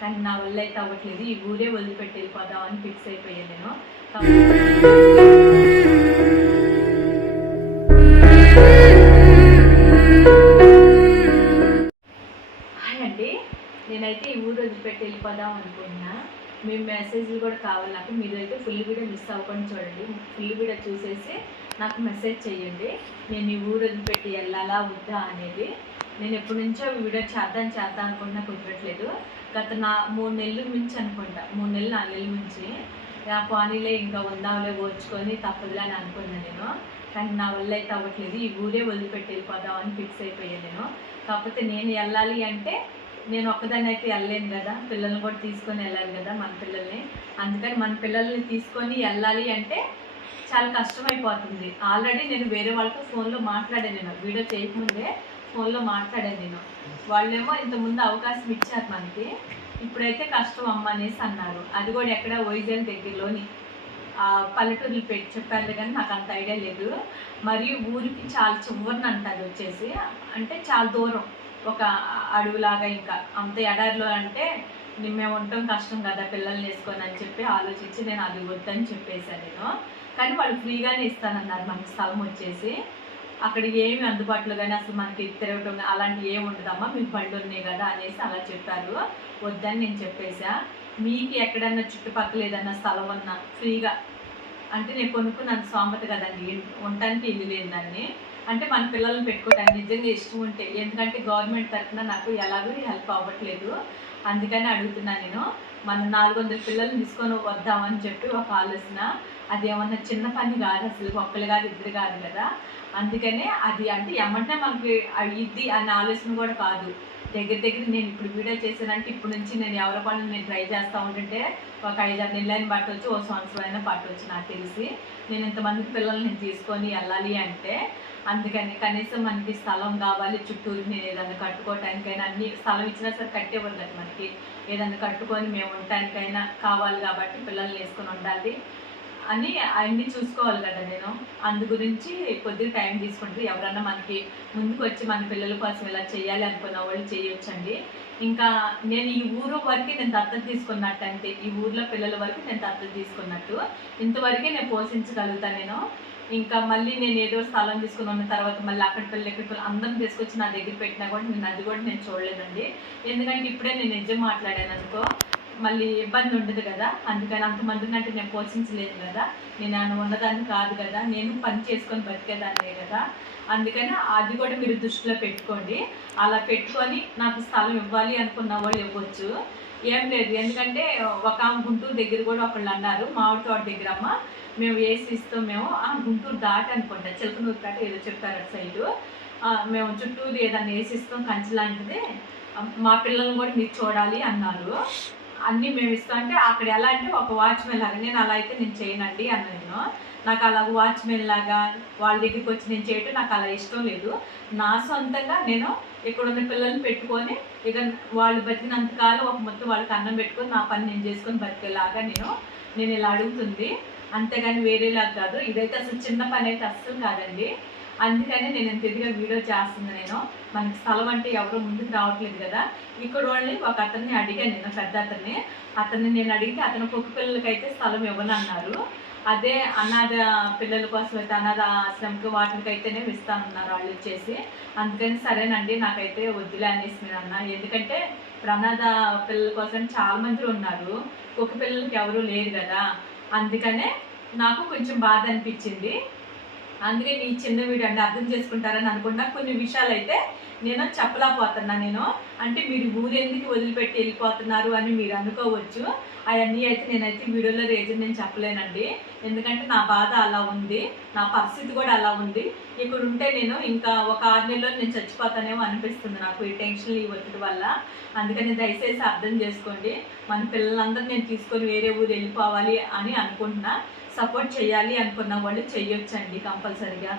కానీ నా వల్ల అయితే అవ్వట్లేదు. ఈ ఊరే వదిలిపెట్టి వెళ్ళిపోదాం అని ఫిక్స్ అయిపోయాను నేను. హాయ్ అండి, నేనైతే ఈ ఊరు వదిలిపెట్టి వెళ్ళిపోదాం అనుకుంటున్నా. మీ మెసేజ్లు కూడా కావాలి నాకు. మీరైతే ఫుల్ వీడియో మిస్ అవ్వకుండా చూడండి. ఫుల్ వీడియో చూసేసి నాకు మెసేజ్ చేయండి, నేను ఈ ఊరు వదిలిపెట్టి వెళ్ళాలా వద్దా అనేది. నేను ఎప్పటి నుంచో వీడియో చేద్దాం అనుకుంటున్నా, కుదరట్లేదు. గత 3 నెలల నుంచి అనుకుంటా, 3 నెలలు 4 నెలల నుంచి పానీలే ఇంకా ఉందాంలే ఓర్చుకొని తప్పదులే అని అనుకున్నాను నేను. కానీ నా వల్ల అయితే అవ్వట్లేదు. ఈ ఊరే వదిలిపెట్టి వెళ్ళిపోదాం అని ఫిక్స్ అయిపోయాను నేను. కాకపోతే నేను వెళ్ళాలి అంటే నేను ఒక్కదాన్ని అయితే వెళ్ళలేను కదా, పిల్లల్ని కూడా తీసుకొని వెళ్ళాలి కదా మన పిల్లల్ని. అందుకని మన పిల్లల్ని తీసుకొని వెళ్ళాలి అంటే చాలా కష్టమైపోతుంది. ఆల్రెడీ నేను వేరే వాళ్ళతో ఫోన్లో మాట్లాడాను, నేను వీడియో చేయకముందే ఫోన్లో మాట్లాడాను నేను. వాళ్ళేమో ఇంతకుముందు అవకాశం ఇచ్చారు మనకి, ఇప్పుడైతే కష్టం అమ్మ అనేసి అన్నారు. అది కూడా ఎక్కడ వైజాగ్ దగ్గరలోని పల్లెటూరులు పెట్టి చెప్పారు కానీ నాకు అంత ఐడియా లేదు. మరియు ఊరికి చాలా చివరిని అంటారు వచ్చేసి, అంటే చాలా దూరం, ఒక అడవులాగా. ఇంకా అంత ఎడారిలో అంటే మేము ఉండటం కష్టం కదా పిల్లల్ని వేసుకొని అని చెప్పి ఆలోచించి నేను అది వద్దని చెప్పేశాను నేను. కానీ వాళ్ళు ఫ్రీగానే ఇస్తానన్నారు మనకి స్థలం వచ్చేసి. అక్కడ ఏమి అందుబాటులో కానీ అసలు మనకి తిరగటం అలాంటివి ఏమి ఉండదమ్మా, మీకు బండి ఉన్నాయి కదా అనేసి అలా చెప్పారు. వద్దని నేను చెప్పేసా. మీకు ఎక్కడన్నా చుట్టుపక్కల ఏదన్నా స్థలం ఉన్నా ఫ్రీగా, అంటే నేను కొనుక్కున్నాను స్తోమత కదండి, ఉండటానికి ఇల్లు లేని దాన్ని, అంటే మన పిల్లల్ని పెట్టుకోవడానికి నిజంగా ఇష్టం ఉంటే, ఎందుకంటే గవర్నమెంట్ తరఫున నాకు ఎలాగో హెల్ప్ అవ్వట్లేదు, అందుకని అడుగుతున్నాను నేను. మన 400 పిల్లల్ని తీసుకొని వద్దామని చెప్పి ఒక ఆలోచన. అది ఏమన్నా చిన్న పని కాదు అసలు, ఒక్కరు కాదు ఇద్దరు కాదు కదా. అందుకనే అది అంటే ఏమంటే మనకి అయ్యిద్ది అనే ఆలోచన కూడా కాదు. దగ్గర నేను ఇప్పుడు వీడియో చేశానంటే ఇప్పటి నుంచి నేను ఎవరి పనులు నేను ట్రై చేస్తూ ఉంటుంటే ఒక 5-6 నెలలని పట్టవచ్చు, ఒక సంవత్సరం అయినా పట్టవచ్చు నాకు తెలిసి. నేను ఇంతమందికి పిల్లల్ని నేను తీసుకొని వెళ్ళాలి అంటే. అందుకని కనీసం మనకి స్థలం కావాలి, చుట్టూరు నేను ఏదైనా కట్టుకోవటానికైనా, అన్ని స్థలం ఇచ్చినా సరే కట్టేవారు కదా మనకి, ఏదైనా కట్టుకొని మేము ఉండటానికైనా కావాలి కాబట్టి పిల్లల్ని వేసుకొని ఉండాలి అని అవన్నీ చూసుకోవాలి కదా నేను. అందు గురించి కొద్దిగా టైం తీసుకుంటే ఎవరన్నా మనకి ముందుకు వచ్చి మన పిల్లల కోసం ఇలా చేయాలి అనుకున్న వాళ్ళు చేయొచ్చండి. ఇంకా నేను ఈ ఊరు వరకు నేను దత్తత తీసుకున్నట్టు, అంటే ఈ ఊర్లో పిల్లల వరకు నేను దత్తత తీసుకున్నట్టు, ఇంతవరకే నేను పోషించగలుగుతాను నేను. ఇంకా మళ్ళీ నేను ఏదో స్థలం తీసుకుని ఉన్న తర్వాత మళ్ళీ అక్కడ పిల్లలు అందరం తీసుకొచ్చి నా దగ్గర పెట్టినా కూడా నేను అది కూడా నేను చూడలేదండి. ఎందుకంటే ఇప్పుడే నేను నిజం మాట్లాడాను అనుకో, మళ్ళీ ఇబ్బంది ఉండదు కదా. అందుకని అంతమందిని అంటే నేను పోషించలేదు కదా, నేను ఉన్నదాన్ని కాదు కదా, నేను పని చేసుకొని బతికేదాన్నే కదా. అందుకని అది కూడా మీరు దృష్టిలో పెట్టుకోండి. అలా పెట్టుకొని నాకు స్థలం ఇవ్వాలి అనుకున్న వాళ్ళు ఇవ్వచ్చు, ఏం లేదు. ఎందుకంటే ఒక గుంటూరు దగ్గర కూడా ఒకళ్ళు అన్నారు, మామిడి తోట దగ్గర అమ్మ మేము వేసి ఇస్తాం, మేము గుంటూరు దాటి అనుకుంటా చిలకనూరు దాటి ఏదో చెప్పారు అటు సైడు, మేము చుట్టూరు ఏదన్నా వేసి ఇస్తాం కంచి లాంటిది, మా పిల్లల్ని కూడా మీరు చూడాలి అన్నారు. అన్నీ మేము ఇస్తాం అంటే అక్కడ ఎలా అంటే ఒక వాచ్మెన్ లాగా, నేను అలా అయితే నేను చేయనండి అన్నాను. నాకు అలా వాచ్మెన్ లాగా వాళ్ళ దగ్గరికి వచ్చి నేను చేయటం నాకు అలా ఇష్టం లేదు. నా సొంతంగా నేను ఇక్కడ ఉన్న పిల్లల్ని పెట్టుకొని ఇక వాళ్ళు బతికినంతకాలం ఒక మొత్తం వాళ్ళకి అన్నం పెట్టుకొని నా పని నేను చేసుకొని బతికేలాగా నేను ఇలా అడుగుతుంది, అంతేగాని వేరేలాగా కాదు. ఇదైతే అసలు చిన్న పని అయితే అస్సలు కాదండి. అందుకని నేను ఎంత ఇదిగా వీడియో చేస్తుంది. నేను మనకి స్థలం అంటే ఎవరు ముందుకు రావట్లేదు కదా. ఇక్కడ వాళ్ళని ఒక అతన్ని అడిగాను నేను, పెద్ద అతన్ని నేను అడిగితే అతను కుక్క పిల్లలకైతే స్థలం ఇవ్వనన్నారు. అదే అనాథ పిల్లల కోసం అయితే అనాథ ఆశ్రమకి వాటికైతేనే ఇస్తానన్నారు వాళ్ళు వచ్చేసి. అందుకని సరేనండి నాకైతే వద్దులే అనేసి నేను అన్నా. ఎందుకంటే ఇప్పుడు అనాథ పిల్లల కోసం చాలా మంది ఉన్నారు, కుక్క పిల్లలకి ఎవరు లేరు కదా. అందుకనే నాకు కొంచెం బాధ అనిపించింది. అందుకే నీ చిన్న వీడియో అంటే అర్థం చేసుకుంటారని అనుకున్నా. కొన్ని విషయాలు అయితే నేను చెప్పలేకపోతున్నా నేను, అంటే మీరు ఊరెందుకు వదిలిపెట్టి వెళ్ళిపోతున్నారు అని మీరు అనుకోవచ్చు. అవన్నీ అయితే నేనైతే వీడియోలో రీజన్ నేను చెప్పలేనండి, ఎందుకంటే నా బాధ అలా ఉంది, నా పరిస్థితి కూడా అలా ఉంది. ఇక్కడ ఉంటే నేను ఇంకా ఒక 6 నెలల్లో నేను చచ్చిపోతానేమో అనిపిస్తుంది నాకు, ఈ టెన్షన్ ఈ ఒత్తిడి వల్ల. అందుకని దయచేసి అర్థం చేసుకోండి. మన పిల్లలందరూ నేను తీసుకొని వేరే ఊరు వెళ్ళిపోవాలి అని అనుకుంటున్నా. సపోర్ట్ చేయాలి అనుకున్న వాళ్ళు చెయ్యొచ్చండి కంపల్సరిగా.